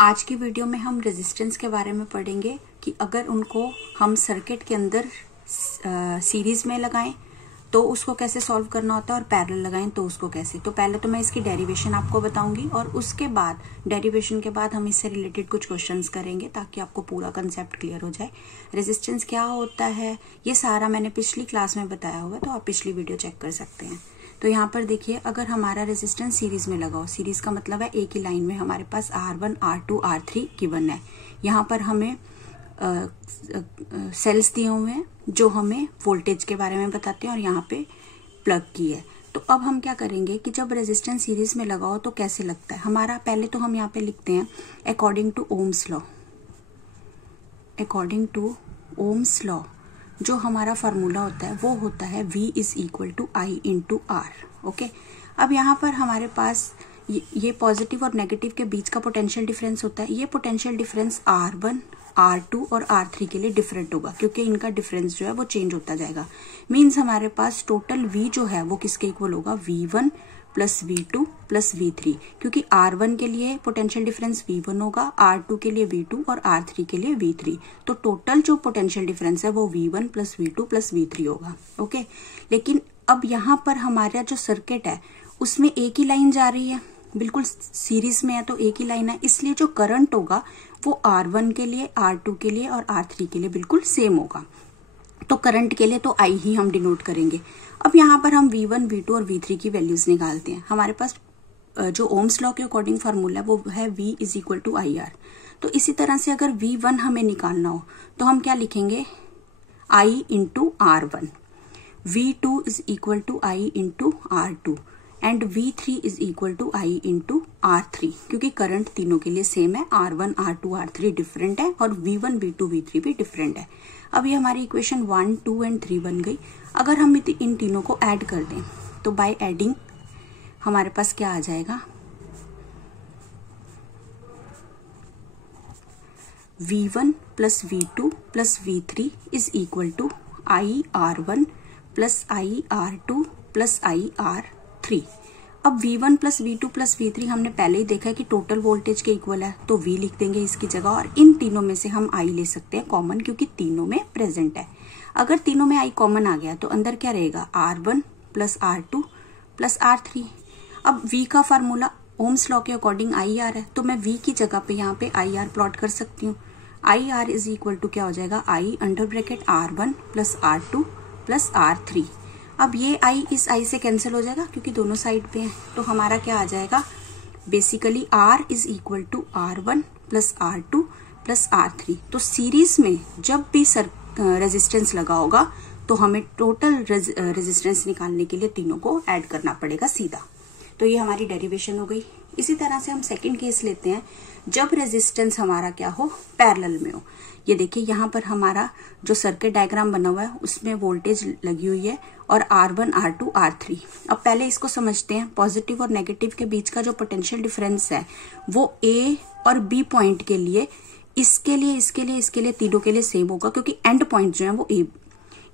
आज की वीडियो में हम रेजिस्टेंस के बारे में पढ़ेंगे कि अगर उनको हम सर्किट के अंदर सीरीज में लगाएं तो उसको कैसे सॉल्व करना होता है और पैरेलल लगाएं तो उसको कैसे। तो पहले तो मैं इसकी डेरिवेशन आपको बताऊंगी और उसके बाद डेरिवेशन के बाद हम इससे रिलेटेड कुछ क्वेश्चंस करेंगे ताकि आपको पूरा कंसेप्ट क्लियर हो जाए। रेजिस्टेंस क्या होता है ये सारा मैंने पिछली क्लास में बताया हुआ है, तो आप पिछली वीडियो चेक कर सकते हैं। तो यहाँ पर देखिए, अगर हमारा रेजिस्टेंस सीरीज में लगा हो, सीरीज का मतलब है एक ही लाइन में हमारे पास R1, R2, R3 गिवन है। यहाँ पर हमें सेल्स दिए हुए हैं जो हमें वोल्टेज के बारे में बताते हैं और यहाँ पे प्लग की है। तो अब हम क्या करेंगे कि जब रेजिस्टेंस सीरीज में लगा हो तो कैसे लगता है हमारा, पहले तो हम यहाँ पे लिखते हैं according to Ohm's law. According to Ohm's law जो हमारा फार्मूला होता है वो होता है V is equal to I into R. Okay, अब यहाँ पर हमारे पास ये पॉजिटिव और नेगेटिव के बीच का पोटेंशियल डिफरेंस होता है। ये पोटेंशियल डिफरेंस R1, R2 और R3 के लिए डिफरेंट होगा क्योंकि इनका डिफरेंस जो है वो चेंज होता जाएगा। मीन्स हमारे पास टोटल V जो है वो किसके इक्वल होगा, V1 plus V2 plus V3, क्योंकि R1 के लिए पोटेंशियल डिफरेंस V1 होगा, R2 के लिए V2 और R3 के लिए V3। तो टोटल जो पोटेंशियल डिफरेंस है वो V1 plus V2 plus V3 होगा। ओके, लेकिन अब यहाँ पर हमारा जो सर्किट है उसमें एक ही लाइन जा रही है, बिल्कुल सीरीज में है तो एक ही लाइन है, इसलिए जो करंट होगा वो R1 के लिए, R2 के लिए और R3 के लिए बिल्कुल सेम होगा। तो करंट के लिए तो I ही हम डिनोट करेंगे। अब यहाँ पर हम V1, V2 और V3 की वैल्यूज निकालते हैं। हमारे पास जो ओम्स लॉ के अकॉर्डिंग फार्मूला है वो है V is equal to I R. तो इसी तरह से अगर V1 हमें निकालना हो तो हम क्या लिखेंगे, I into R1, V2 is equal to I into R2 and V3 is equal to I into R3, क्योंकि करंट तीनों के लिए सेम है। R1, R2, R3 डिफरेंट है और V1, V2, V3 भी डिफरेंट है। अब ये हमारी इक्वेशन 1, 2 एंड 3 बन गई। अगर हम इन तीनों को ऐड कर दें तो बाय एडिंग हमारे पास क्या आ जाएगा, V1 plus V2 plus V3 is equal to I R1 plus I R2 plus I R3। अब V1 plus V2 plus V3 हमने पहले ही देखा है कि टोटल वोल्टेज के इक्वल है, तो V लिख देंगे इसकी जगह और इन तीनों में से हम I ले सकते हैं कॉमन, क्योंकि तीनों में प्रेजेंट है। अगर तीनों में I कॉमन आ गया तो अंदर क्या रहेगा, R1 plus R2 plus R3। अब V का फार्मूला ओम्स लॉ के अकॉर्डिंग IR है, तो मैं V की जगह पे यहाँ पे IR प्लॉट कर सकती हूँ। IR इज इक्वल टू क्या हो जाएगा, I under bracket R1 plus R2 plus R3। अब ये I इस I से कैंसिल हो जाएगा क्योंकि दोनों साइड पे हैं, तो हमारा क्या आ जाएगा, basically R is equal to R1 plus R2 plus R3। तो सीरीज में जब भी रेजिस्टेंस लगा होगा तो हमें टोटल रेजिस्टेंस निकालने के लिए तीनों को ऐड करना पड़ेगा सीधा। तो ये हमारी डेरिवेशन हो गई। इसी तरह से हम सेकंड केस लेते हैं जब रेजिस्टेंस हमारा क्या हो, पैरेलल में हो। ये देखिए यहाँ पर हमारा जो सर्किट डायग्राम बना हुआ है उसमें वोल्टेज लगी हुई है और R1, R2, R3। अब पहले इसको समझते हैं। पॉजिटिव और नेगेटिव के बीच का जो पोटेंशियल डिफरेंस है वो A और B पॉइंट के लिए, इसके लिए तीनों के लिए सेम होगा, क्योंकि एंड पॉइंट जो है वो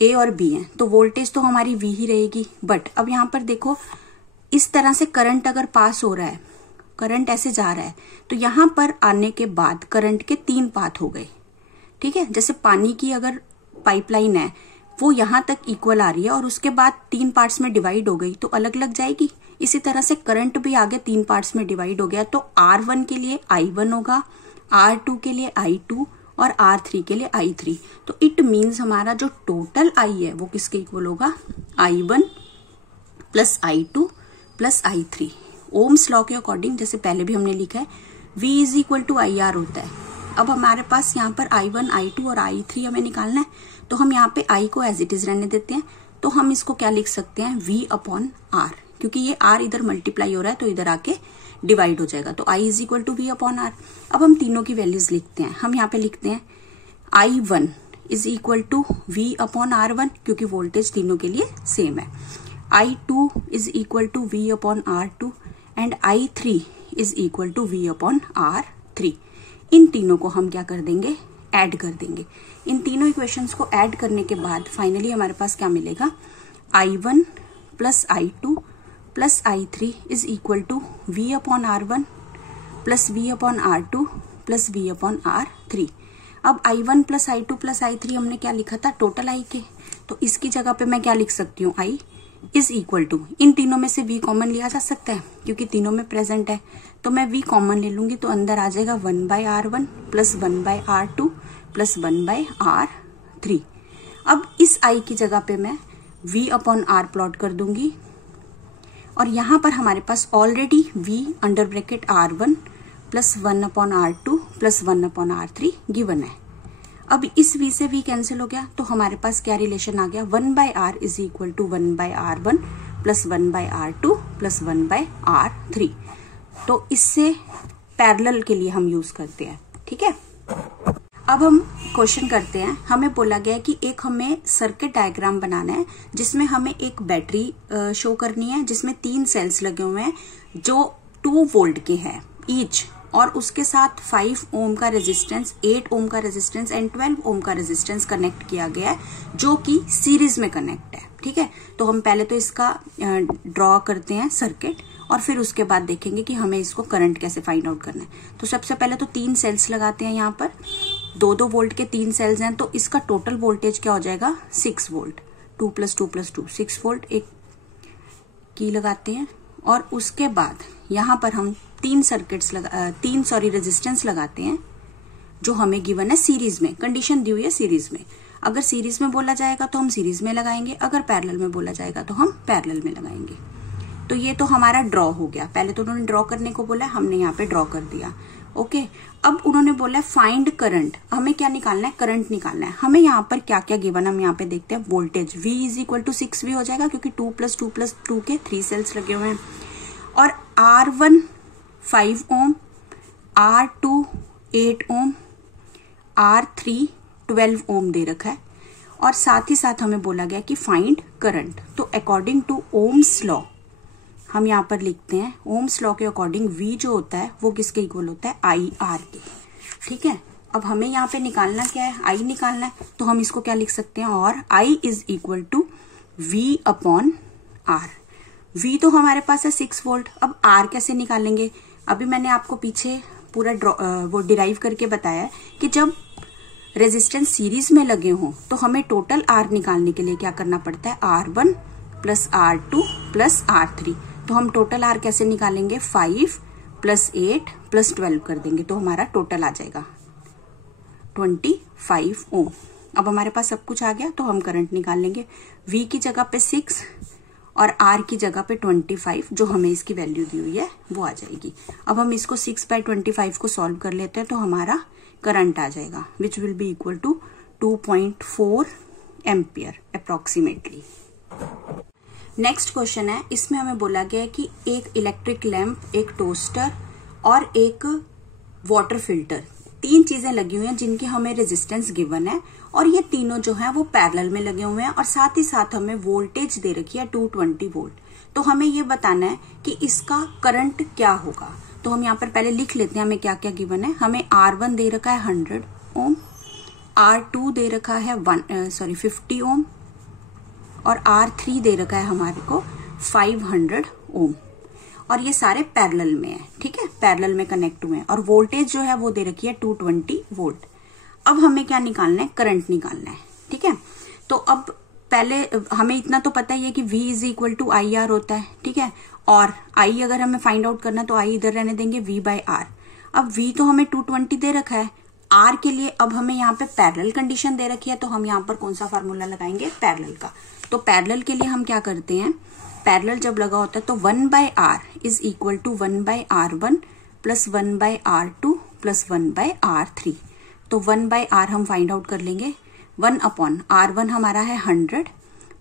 A और B हैं। तो वोल्टेज तो हमारी V ही रहेगी। बट अब यहाँ पर देखो, इस तरह से करंट अगर पास हो रहा है, करंट ऐसे जा रहा है, तो यहाँ पर आने के बाद करंट के 3 पाथ हो गए। ठीक है, जैसे पानी की अगर पाइपलाइन है वो यहाँ तक इक्वल आ रही है और उसके बाद 3 पार्ट्स में डिवाइड हो गई तो अलग लग जाएगी। इसी तरह से करंट भी आगे 3 पार्ट्स में डिवाइड हो गया, तो R1 के लिए I1 होगा, R2 के लिए I2 और R3 के लिए I3। तो इट मीन्स हमारा जो टोटल I है वो किसके इक्वल होगा, I1 plus I2 plus I3। Ohm's law के अकॉर्डिंग जैसे पहले भी हमने लिखा है V is equal to IR होता है। अब हमारे पास यहाँ पर I1, I2 और I3 हमें निकालना है, तो हम यहाँ पे I को एज इट इज रहने देते हैं। तो हम इसको क्या लिख सकते हैं, V अपॉन R, क्योंकि ये R इधर मल्टीप्लाई हो रहा है तो इधर आके डिवाइड हो जाएगा। तो I is equal to V upon R। अब हम तीनों की वैल्यूज लिखते हैं। हम यहाँ पे लिखते हैं I1 is equal to V upon R1, क्योंकि वोल्टेज तीनों के लिए सेम है। I2 is equal to V upon R2 and I3 is equal to V upon R3। इन तीनों को हम क्या कर देंगे, ऐड कर देंगे। इन तीनों इक्वेशंस को ऐड करने के बाद फाइनली हमारे पास क्या मिलेगा, I1 plus I2 plus I3 is equal to V upon R1 plus V upon R2 plus V upon R three. अब I1 plus I2 plus I3 हमने क्या लिखा था, टोटल I के, तो इसकी जगह पे मैं क्या लिख सकती हूँ, I इज इक्वल टू, इन तीनों में से V कॉमन लिया जा सकता है क्योंकि तीनों में प्रेजेंट है, तो मैं V कॉमन ले लूंगी, तो अंदर आ जाएगा 1/R1 plus 1/R2 plus 1/R3। अब इस I की जगह पे मैं V अपॉन R प्लॉट कर दूंगी, और यहां पर हमारे पास already V under bracket R1 plus 1/R2 plus 1/R3 given है। अब इस V से V कैंसिल हो गया, तो हमारे पास क्या रिलेशन आ गया, 1/R is equal to 1/R1 plus 1/R2 plus 1/R3। तो इससे पैरेलल के लिए हम यूज करते हैं, ठीक है। अब हम क्वेश्चन करते हैं। हमें बोला गया है कि एक हमें सर्किट डायग्राम बनाना है जिसमें हमें एक बैटरी शो करनी है जिसमें 3 सेल्स लगे हुए हैं जो 2 वोल्ट के हैं ईच, और उसके साथ 5 ओम का रेजिस्टेंस, 8 ओम का रेजिस्टेंस एंड 12 ओम का रेजिस्टेंस कनेक्ट किया गया है जो कि सीरीज में कनेक्ट है, ठीक है। तो हम पहले तो इसका ड्रॉ करते हैं सर्किट, और फिर उसके बाद देखेंगे कि हमें इसको करंट कैसे फाइंड आउट करना है। तो सबसे पहले तो 3 सेल्स लगाते हैं, यहाँ पर 2-2 वोल्ट के 3 सेल्स हैं, तो इसका टोटल वोल्टेज क्या हो जाएगा, 6 वोल्ट। 2 + 2 + 2 6 वोल्ट एक की लगाते हैं, और उसके बाद यहाँ पर हम 3 रेजिस्टेंस लगाते हैं जो हमें गिवन है सीरीज में, कंडीशन दी हुई है सीरीज में। अगर सीरीज में बोला जाएगा तो हम सीरीज में लगाएंगे, अगर पैरेलल में बोला जाएगा तो हम पैरेलल में लगाएंगे। तो ये तो हमारा ड्रॉ हो गया, पहले तो उन्होंने ड्रॉ करने को बोला, हमने यहाँ पे ड्रॉ कर दिया, ओके। अब उन्होंने बोला फाइंड करंट, हमें क्या निकालना है, करंट निकालना है। हमें यहाँ पर क्या क्या गिवन, हम यहाँ पे देखते हैं। Voltage V is equal to 6V हो जाएगा क्योंकि 2 + 2 + 2 के 3 सेल्स लगे हुए हैं, और R1 5 ओम, R2 8 ओम, R3 12 ओम दे रखा है, और साथ ही साथ हमें बोला गया कि फाइंड करंट। तो अकॉर्डिंग टू ओम्स लॉ हम यहाँ पर लिखते हैं, ओम्स लॉ के अकॉर्डिंग V जो होता है वो किसके इक्वल होता है, IR के, ठीक है। अब हमें यहाँ पे निकालना क्या है, I निकालना है, तो हम इसको क्या लिख सकते हैं, और I is equal to V upon R। V तो हमारे पास है 6 वोल्ट, अब R कैसे निकालेंगे। अभी मैंने आपको पीछे पूरा वो डिराइव करके बताया है कि जब रेजिस्टेंस सीरीज में लगे हों तो हमें टोटल R निकालने के लिए क्या करना पड़ता है, R1 plus R2 plus R3। तो हम टोटल R कैसे निकालेंगे, 5 + 8 + 12 कर देंगे, तो हमारा टोटल आ जाएगा 25 ओम। अब हमारे पास सब कुछ आ गया, तो हम करंट निकाल लेंगे। V की जगह पे 6 और R की जगह पे 25, जो हमें इसकी वैल्यू दी हुई है वो आ जाएगी। अब हम इसको 6/25 को सॉल्व कर लेते हैं, तो हमारा करंट आ जाएगा which will be equal to 2.4 ampere approximately. Next question है, इसमें हमें बोला गया है कि एक इलेक्ट्रिक लैंप, एक टोस्टर और एक वाटर फिल्टर, 3 चीजें लगी हुई हैं जिनकी हमें रेजिस्टेंस गिवन है, और ये तीनों जो है वो पैरेलल में लगे हुए हैं, और साथ ही साथ हमें वोल्टेज दे रखी है 220 वोल्ट। तो हमें ये बताना है कि इसका करंट क्या होगा। तो हम यहाँ पर पहले लिख लेते हैं हमें क्या क्या गिवन है। हमें R1 दे रखा है 100 ओम, R2 दे रखा है 50 ओम, और R3 दे रखा है हमारे को 500 ओम, और ये सारे पैरेलल में है, ठीक है, पैरेलल में कनेक्ट हुए हैं, और वोल्टेज जो है वो दे रखी है 220 वोल्ट। अब हमें क्या निकालना है, करंट निकालना है, ठीक है। तो अब पहले हमें इतना तो पता ही है कि V is equal to IR होता है, ठीक है, और I अगर हमें फाइंड आउट करना तो I इधर रहने देंगे, V/R। अब V तो हमें 220 दे रखा है, R के लिए अब हमें यहाँ पे पैरेलल कंडीशन दे रखी है, तो हम यहाँ पर कौन सा फार्मूला लगाएंगे, पैरेलल का। तो पैरेलल के लिए हम क्या करते हैं, पैरेलल जब लगा होता है तो 1/R is equal to 1/R1 plus 1/R2 plus 1/R3। तो 1/R हम फाइंड आउट कर लेंगे, 1/R1 हमारा है 100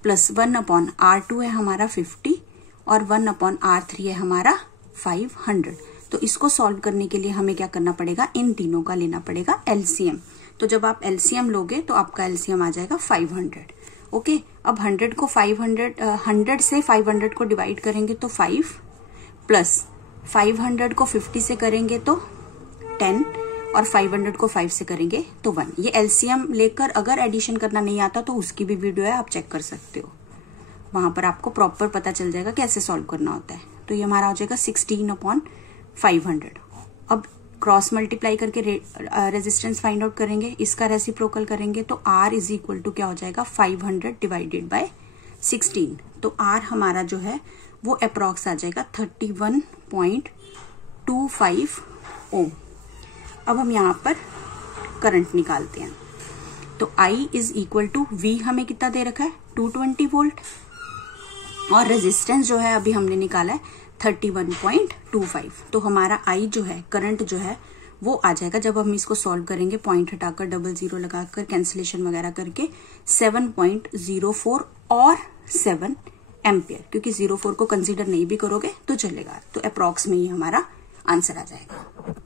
प्लस 1/R2 है हमारा 50 और 1/R3 है हमारा 500। तो इसको सॉल्व करने के लिए हमें क्या करना पड़ेगा, इन तीनों का लेना पड़ेगा LCM। तो जब आप LCM लोगे तो आपका LCM आ जाएगा 500, ओके। अब 100 से 500 को डिवाइड करेंगे तो 5 प्लस 500 को 50 से करेंगे तो 10 और 500 को 5 से करेंगे तो 1। ये LCM लेकर अगर एडिशन करना नहीं आता तो उसकी भी वीडियो है, आप चेक कर सकते हो, वहां पर आपको प्रॉपर पता चल जाएगा कैसे सॉल्व करना होता है। तो ये हमारा हो जाएगा 16/500। अब क्रॉस मल्टीप्लाई करके रेजिस्टेंस फाइंड आउट करेंगे, इसका रेसिप्रोकल करेंगे तो R इज इक्वल टू क्या हो जाएगा 500 डिवाइडेड बाय 16। तो R हमारा जो है वो अप्रॉक्स आ जाएगा 31.25 ओम। अब हम यहाँ पर करंट निकालते हैं। तो I is equal to V हमें कितना दे रखा है 220 वोल्ट और रेजिस्टेंस जो है अभी हमने निकाला है 31.25। तो हमारा I जो है करंट जो है वो आ जाएगा, जब हम इसको सॉल्व करेंगे पॉइंट हटाकर 00 लगाकर कैंसिलेशन वगैरह करके 7.04 और 7 एम्पियर, क्योंकि 04 को कंसीडर नहीं भी करोगे तो चलेगा। तो अप्रॉक्स में ही हमारा आंसर आ जाएगा।